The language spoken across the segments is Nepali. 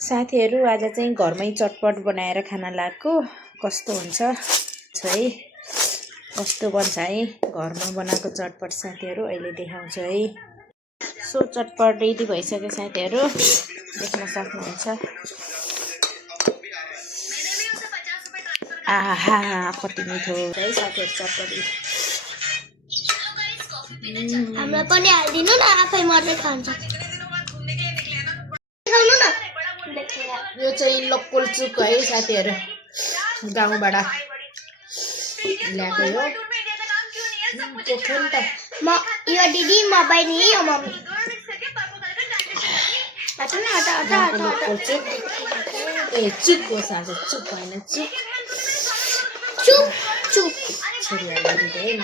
साथीहरु आज चाहिँ घरमै चटपट बनाएर खान लागेको कस्तो हुन्छ है कस्तो बन्छ है घरमा बनाएको चटपट साथीहरु अहिले देखाउँछु है। सो चटपट रेडी भइसक्यो साथीहरु देख्न सक्नुहुन्छ। आहा कति मिठो है साथीहरु चटपटी। हामीलाई पनि हाल्दिनु न, आफै मात्रै खान्छ। यो चाहिँ लोकल चुक है साथीहरु, गाउँबाट ल्याएको यो पोखर नि त। म यो दिदी, म बहिनी, यो मम्मी। हटा न, हटा हटा हटा। लोकल चुक ए चुक हो साथी, चुक हैन चुक। चुप चुप छोरीहरुले दिदैन।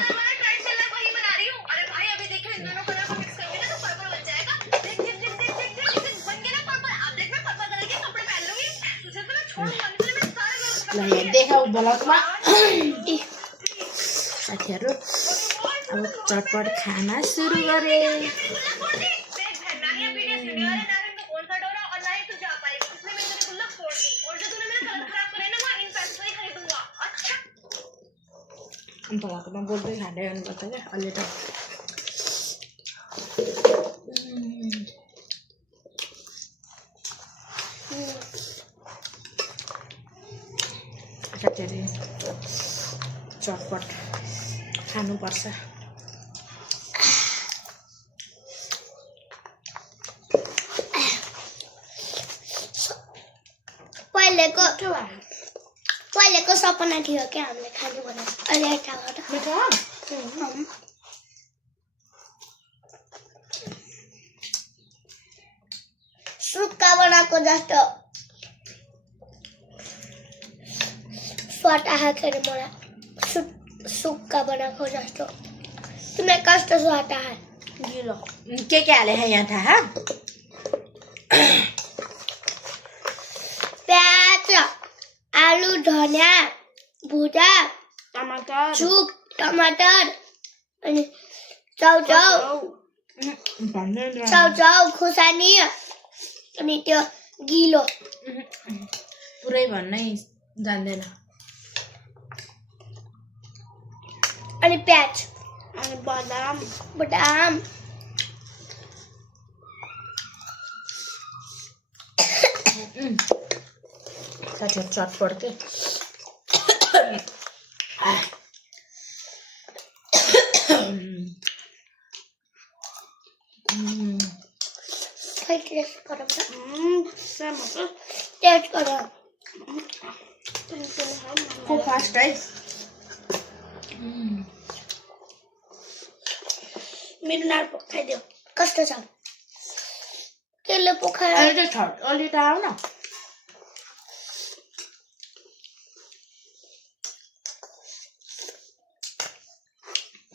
ल यहाँ देखाऊ ब्लगमा साथीहरु। अब चटपट खाना सुरु गरे। ब्लगमा बोल्दै खाँदै गर्नुपर्छ क्या अलि त। साथीहरु चटपट खानुपर्छ। पहिलेको सपना थियो क्या हामीले खानु भनेर। अहिले थाहा भयो त। सुक्खा बनाएको जस्तो स्वाद आएको अरे मलाई। सुक्खा बनाएको जस्तो। तुम्हें कस्तो स्वाद आयो? गिलो। के हाले है यहाँ थाहा? प्याज, आलु, धनिया, भुजा, टमाटर, चुक, टमाटर, अनि चाउचाउ, खुर्सानी, अनि त्यो गिलो। पुरै भन्नै जान्दैन। अनि प्याज, अनि बदाम, साथीहरु चटपट के टेस्ट गरौँ। खूब फास्ट है। मेरो नार पोखाइदियो। कस्तो छ? केले पोखायो? अलि त आऊ न।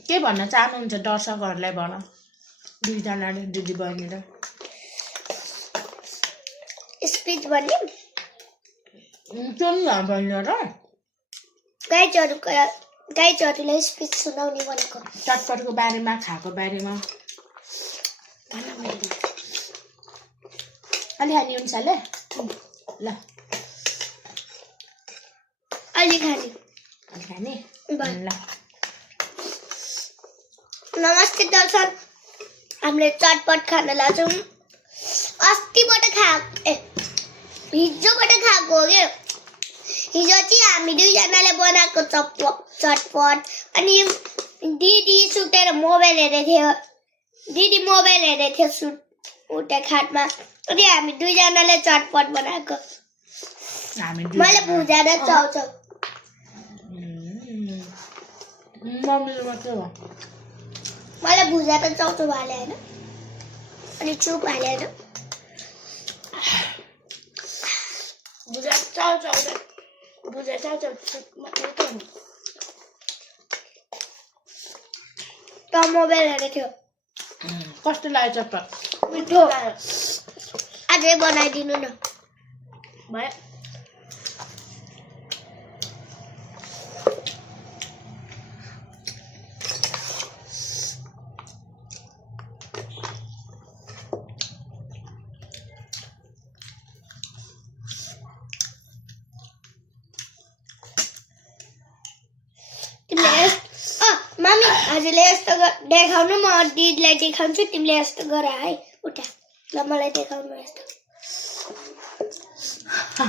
के भन्न चाहनुहुन्छ दर्शकहरूलाई भन। दुईजनाले दिदी बहिनी र स्पिच भन्ने बहिनी र गाइजहरूलाई स्पिच सुनाउने भनेको। चटपटको बारेमा, खाएको बारेमा अलि खाने अनुसारले ल अलि खाने ल। नमस्ते दर्शक, हामीले चटपट खान लाग्छौँ। हिजोबाट खाएको हो क्या। हिजो चाहिँ हामी दुईजनाले बनाएको चटपट। अनि दिदी सुतेर मोबाइल हेरेको थियो उता खाटमा। अनि हामी दुईजनाले चटपट बनाएको। मैले भुजा र चाउचाउ। मलाई भुजा र चाउचाउ हाले होइन, अनि चुप हाले होइन। भुजा चाउचाउ त मोबाइल हेरेको थियो। कस्तो लाग्यो चटपट? मिठो। अझै बनाइदिनु न। भयो। हजुरले यस्तो देखाउनु म दिदीलाई देखाउँछु तिमीले यस्तो गर है उठा ल मलाई देखाउनु यस्तो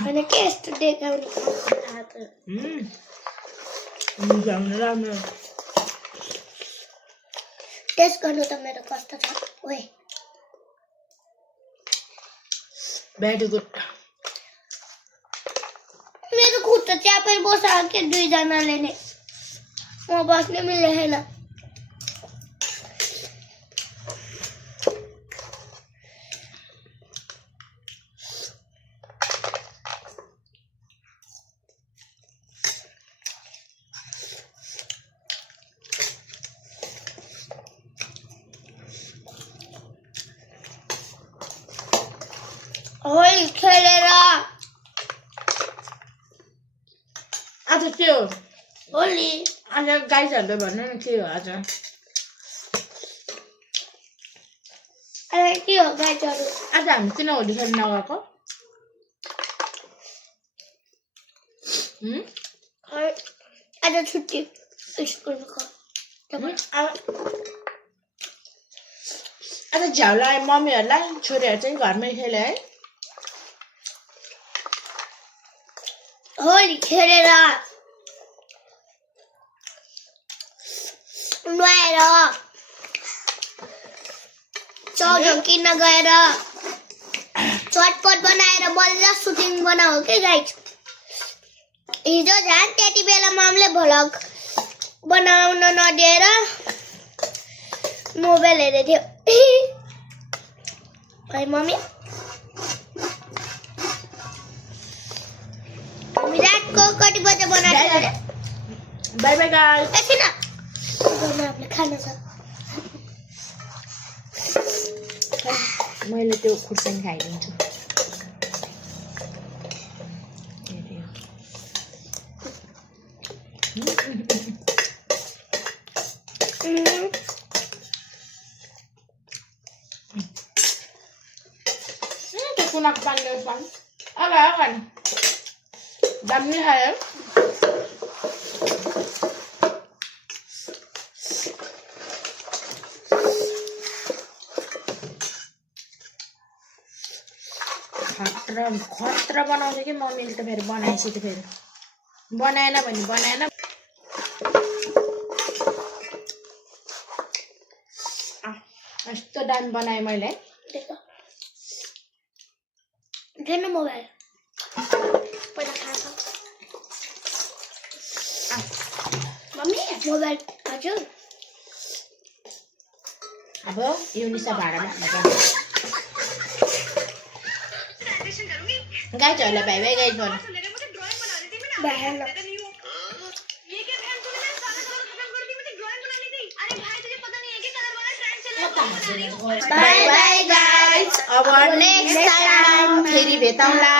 हैन के यस्तो देखाउने राम्रो टेस्ट गर्नु त मेरो कस्तो छ ओए भेरी गुड मेरो खुट्टा च्यापेर बसायो के दुईजनाले नै म बस्नै मिलेन होली खेलेर आज के हो होली आज गाइजहरूले भन्नु न के हो आज अरे के हो गाइजहरू आज हामी किन होली खेल्न नगएको आज छुट्टी स्कुलको आज झ्याउलाई मम्मीहरूलाई छोरीहरू चाहिँ घरमै खेले है होली खेलेर नुहाएर चौधो किन्न गएर चटपट बनाएर बल्ल सुटिङ बनाऊ के गाइज हिजो झन् त्यति बेला मम्मीले भ्लग बनाउन नदिएर मोबाइल हेर्दै थियो है मम्मी विराटको कति बजे बनाएको अरे बाई बाई गाइस एकछिन घरमा हामीले खाना छ मैले त्यो खुर्सानी खाइदिन्छु त्यो कुनाको पानी ल्याउनु पानी अगा दामी खायो खतरा बनाउँछ कि मम्मीले त फेरि बनाएपछि त फेरि बनाएन भने बनाएन यस्तो दामी बनाएँ मैले देन मोबाइल पहिला खान्छ मम्मी मोबाइल हजुर अब युनिसा भाडामा गाइजहरूलाई भाइ भाइ गाइज भन्नु भएन बाई बाई गाइज अब नेक्स्ट टाइम फेरि भेटौँला